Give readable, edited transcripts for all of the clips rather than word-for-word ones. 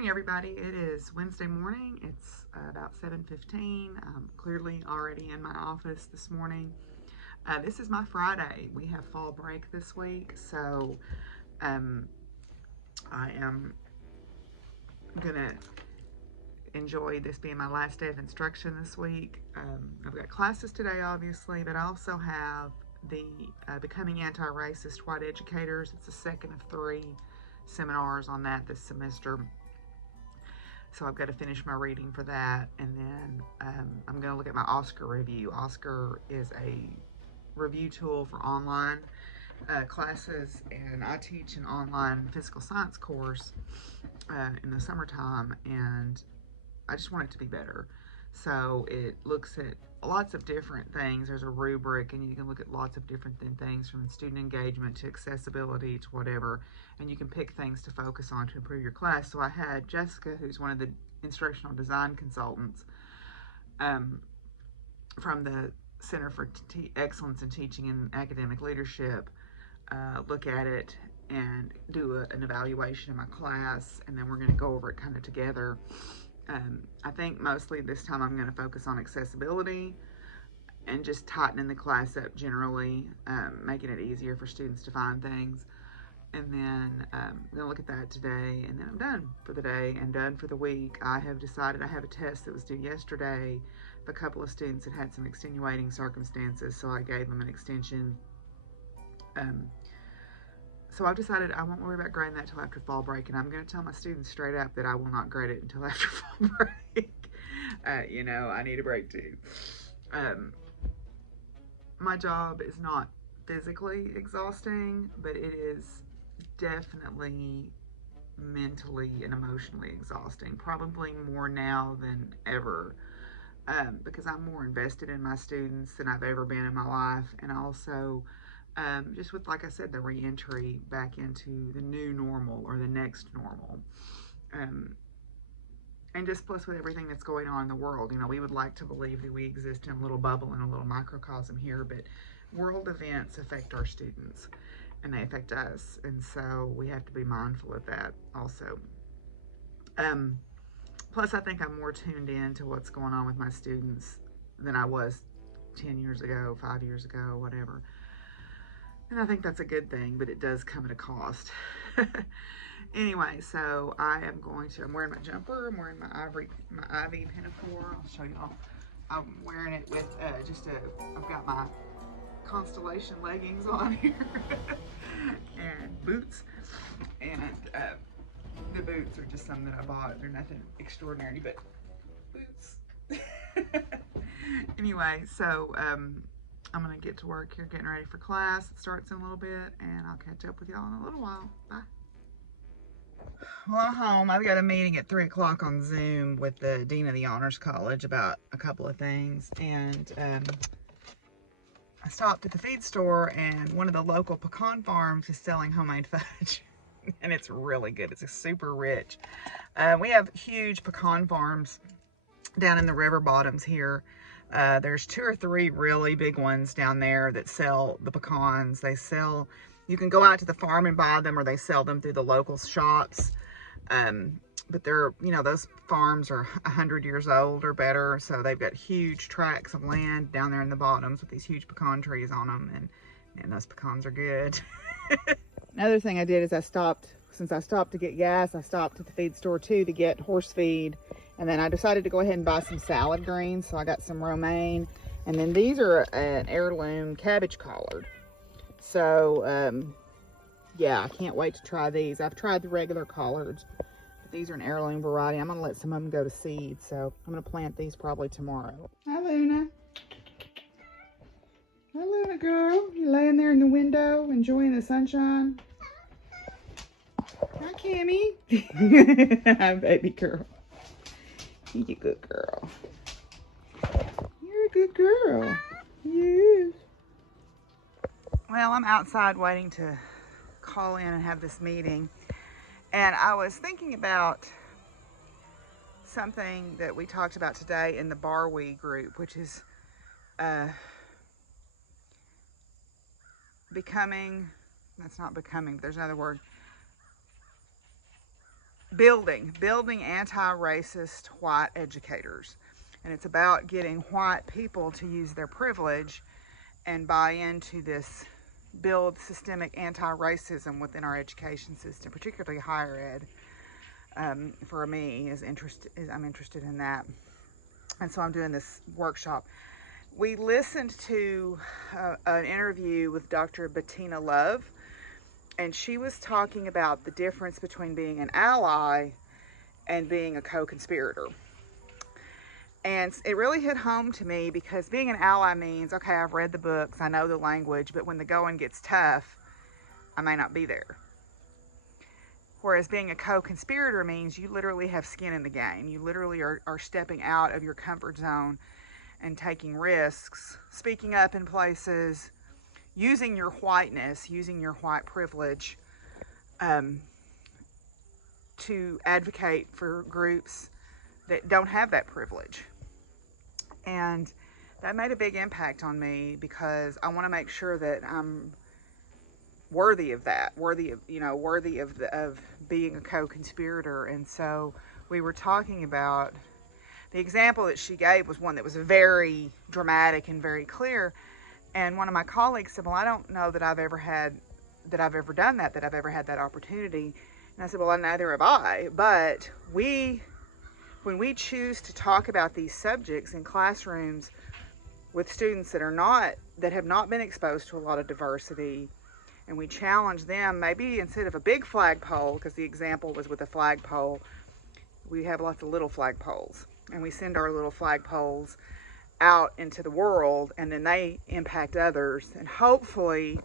morning, everybody. It is Wednesday morning. It's about 7:15. I'm clearly already in my office this morning. This is my Friday. We have fall break this week, so I am gonna enjoy this being my last day of instruction this week. I've got classes today, obviously, but I also have the Becoming Anti-Racist White Educators. It's the second of 3 seminars on that this semester. So I've got to finish my reading for that, and then I'm going to look at my Oscar review. Oscar is a review tool for online classes, and I teach an online physical science course in the summertime, and I just want it to be better. So it looks at lots of different things. There's a rubric, and you can look at lots of different things, from student engagement to accessibility to whatever, and you can pick things to focus on to improve your class. So I had Jessica, who's one of the instructional design consultants from the Center for Excellence in Teaching and Academic Leadership, look at it and do an evaluation of my class, and then we're going to go over it kind of together. I think mostly this time I'm going to focus on accessibility and just tightening the class up generally, making it easier for students to find things. And then I'm going to look at that today, and then I'm done for the day and done for the week. I have decided I have a test that was due yesterday. A couple of students that had some extenuating circumstances, so I gave them an extension. So I've decided I won't worry about grading that until after fall break, and I'm going to tell my students straight up that I will not grade it until after fall break. You know, I need a break too. My job is not physically exhausting, but it is definitely mentally and emotionally exhausting, probably more now than ever, because I'm more invested in my students than I've ever been in my life, and also just with, like I said, the re-entry back into the new normal or the next normal. And just plus with everything that's going on in the world. You know, we would like to believe that we exist in a little bubble and a little microcosm here, but world events affect our students and they affect us. And so we have to be mindful of that also. Plus, I think I'm more tuned in to what's going on with my students than I was 10 years ago, 5 years ago, whatever. And I think that's a good thing, but it does come at a cost. Anyway, so I'm wearing my jumper. I'm wearing my Ivy pinafore. I'll show y'all. I'm wearing it with I've got my Constellation leggings on here and boots. And the boots are just some that I bought. They're nothing extraordinary, but boots. Anyway, so I'm going to get to work here, getting ready for class. It starts in a little bit, and I'll catch up with y'all in a little while. Bye. Well, I'm home. I've got a meeting at 3 o'clock on Zoom with the Dean of the Honors College about a couple of things, and I stopped at the feed store, and one of the local pecan farms is selling homemade fudge, and it's really good. It's super rich. We have huge pecan farms down in the river bottoms here. There's 2 or 3 really big ones down there that sell the pecans. You can go out to the farm and buy them, or they sell them through the local shops. But they're, you know, those farms are 100 years old or better, so they've got huge tracts of land down there in the bottoms with these huge pecan trees on them, and those pecans are good. Another thing I did is since I stopped to get gas, I stopped at the feed store too to get horse feed. And then I decided to go ahead and buy some salad greens. So I got some romaine. And then these are an heirloom cabbage collard. So, yeah, I can't wait to try these. I've tried the regular collards, but these are an heirloom variety. I'm going to let some of them go to seed. So I'm going to plant these probably tomorrow. Hi, Luna. Hi, Luna girl. You laying there in the window enjoying the sunshine? Hi, Cammy. Hi, baby girl. You're a good girl. You're a good girl. Yes. Well, I'm outside waiting to call in and have this meeting. And I was thinking about something that we talked about today in the Barwe group, which is becoming, that's not becoming, but there's another word. building anti-racist white educators. And it's about getting white people to use their privilege and buy into this, build systemic anti-racism within our education system, particularly higher ed. For me, I'm interested in that. And so I'm doing this workshop. We listened to an interview with Dr. Bettina Love, and she was talking about the difference between being an ally and being a co-conspirator. And it really hit home to me because being an ally means, okay, I've read the books, I know the language, but when the going gets tough, I may not be there. Whereas being a co-conspirator means you literally have skin in the game. You literally are stepping out of your comfort zone and taking risks, speaking up in places, using your whiteness, using your white privilege to advocate for groups that don't have that privilege. And that made a big impact on me because I want to make sure that I'm worthy of that, worthy of being a co-conspirator. And so we were talking about, the example that she gave was one that was very dramatic and very clear. And one of my colleagues said, well, I don't know that I've ever done that, that I've ever had that opportunity. And I said, well, neither have I. But when we choose to talk about these subjects in classrooms with students that have not been exposed to a lot of diversity, and we challenge them, maybe instead of a big flagpole, because the example was with a flagpole, we have lots of little flagpoles, and we send our little flagpoles out into the world, and then they impact others, and hopefully,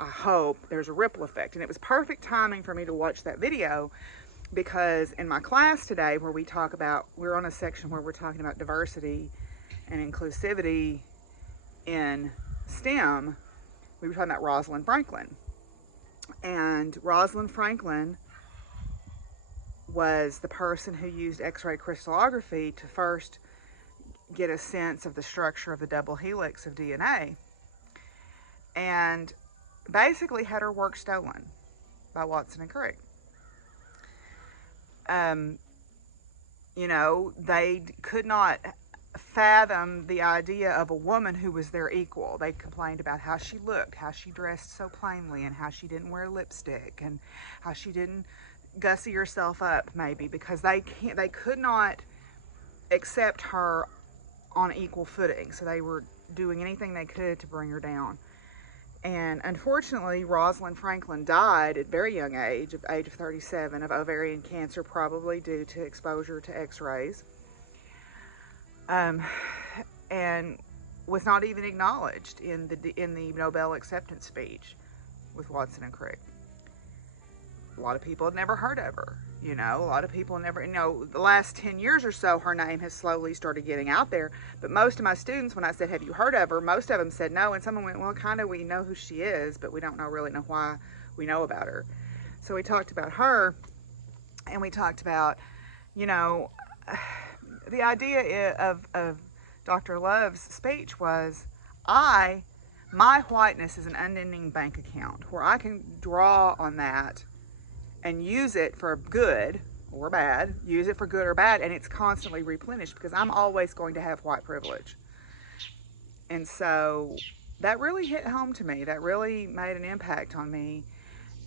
I hope there's a ripple effect. And it was perfect timing for me to watch that video, because in my class today, where we're on a section where we're talking about diversity and inclusivity in STEM, we were talking about Rosalind Franklin. And Rosalind Franklin was the person who used X-ray crystallography to first get a sense of the structure of the double helix of DNA, and basically had her work stolen by Watson and Crick. They could not fathom the idea of a woman who was their equal. They complained about how she looked, how she dressed so plainly, and how she didn't wear lipstick, and how she didn't gussy herself up, maybe, because they could not accept her on equal footing. So they were doing anything they could to bring her down. And unfortunately, Rosalind Franklin died at a very young age of 37 of ovarian cancer, probably due to exposure to X-rays, and was not even acknowledged in the Nobel acceptance speech with Watson and Crick. A lot of people had never heard of her. A lot of people never, the last 10 years or so, her name has slowly started getting out there. But most of my students, when I said, have you heard of her? Most of them said no. And someone went, well, kind of, we know who she is, but we don't really know why we know about her. So we talked about her, and we talked about, the idea of Dr. Love's speech was, my whiteness is an unending bank account where I can draw on that and use it for good or bad, use it for good or bad, and it's constantly replenished because I'm always going to have white privilege. And so that really hit home to me. That really made an impact on me.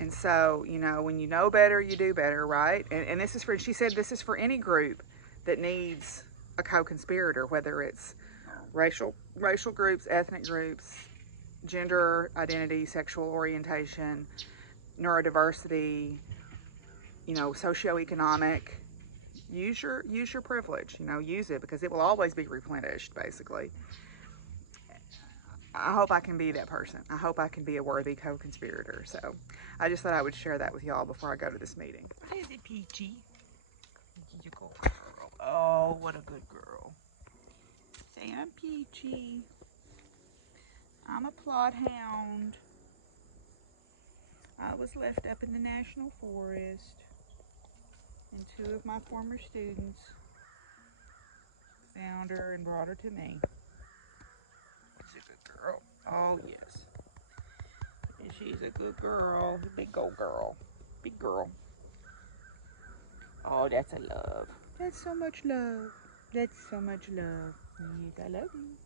And so, when you know better, you do better, right? And this is for, she said, this is for any group that needs a co-conspirator, whether it's racial groups, ethnic groups, gender identity, sexual orientation, neurodiversity, socioeconomic. Use your privilege, use it, because it will always be replenished, basically. I hope I can be that person. I hope I can be a worthy co-conspirator. So I just thought I would share that with y'all before I go to this meeting. Is it Peachy? You go, girl. Oh, what a good girl. Say, I'm Peachy. I'm a plot hound. I was left up in the National Forest, and 2 of my former students found her and brought her to me. She's a good girl. Oh, yes. She's a good girl. Big old girl. Big girl. Oh, that's a love. That's so much love. That's so much love. Yes, I love you.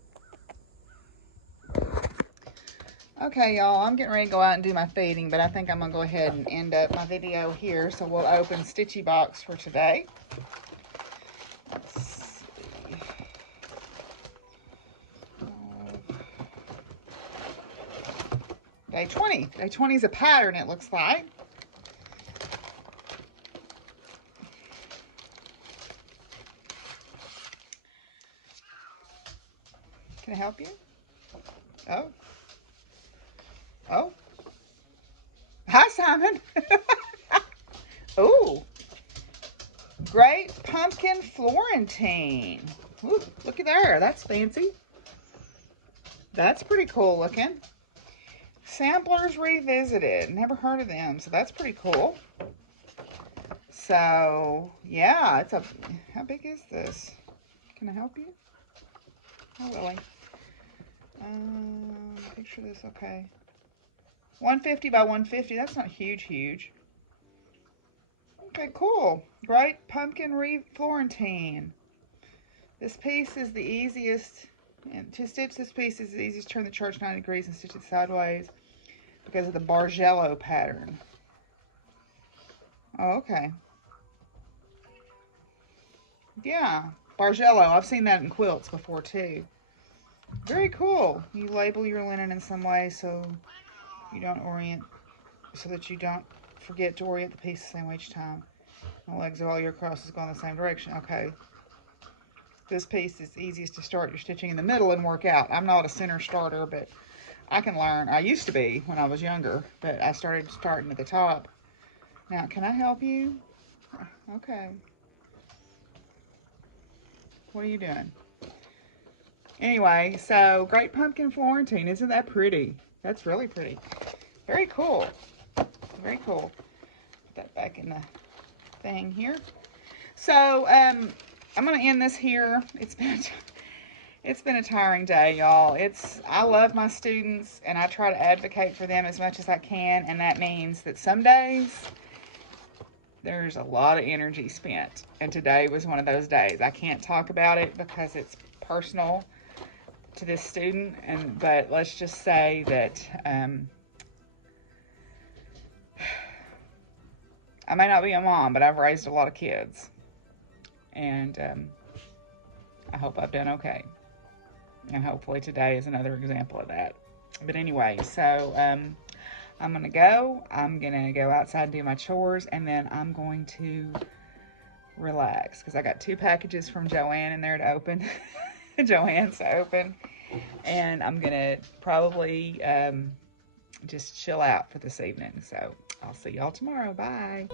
Okay, y'all, I'm getting ready to go out and do my feeding, but I think I'm going to go ahead and end up my video here. So we'll open Stitchy Box for today. Let's see. Day 20. Day 20 is a pattern, it looks like. Can I help you? Oh. Oh. Hi, Simon. Ooh. Great Pumpkin Florentine. Ooh, look at there. That's fancy. That's pretty cool looking. Samplers Revisited. Never heard of them, so that's pretty cool. So, yeah, it's a... How big is this? Can I help you? Oh, Willie. Picture this, okay. 150 by 150. That's not huge. Okay, cool. Great Pumpkin Florentine. This piece is the easiest, and to stitch this piece is the easiest. Turn the charge 90 degrees and stitch it sideways because of the Bargello pattern. Oh, okay. Yeah, Bargello. I've seen that in quilts before too. Very cool. You label your linen in some way so you don't orient, so that you don't forget to orient the piece the same way each time. The legs of all your crosses go in the same direction. Okay. This piece is easiest to start your stitching in the middle and work out. I'm not a center starter, but I can learn. I used to be when I was younger, but I started starting at the top. Now, can I help you? Okay. What are you doing? Anyway, so Great Pumpkin Florentine. Isn't that pretty? That's really pretty. Very cool. Very cool. Put that back in the thing here. So, I'm going to end this here. It's been a tiring day, y'all. I love my students, and I try to advocate for them as much as I can, and that means that some days there's a lot of energy spent, and today was one of those days. I can't talk about it because it's personal to this student, but let's just say that I may not be a mom, but I've raised a lot of kids, and I hope I've done okay. And hopefully today is another example of that. But anyway, so I'm going to go. I'm going to go outside and do my chores, and then I'm going to relax because I got 2 packages from Joanne in there to open. Joanne's to open. And I'm going to probably just chill out for this evening. So I'll see y'all tomorrow. Bye.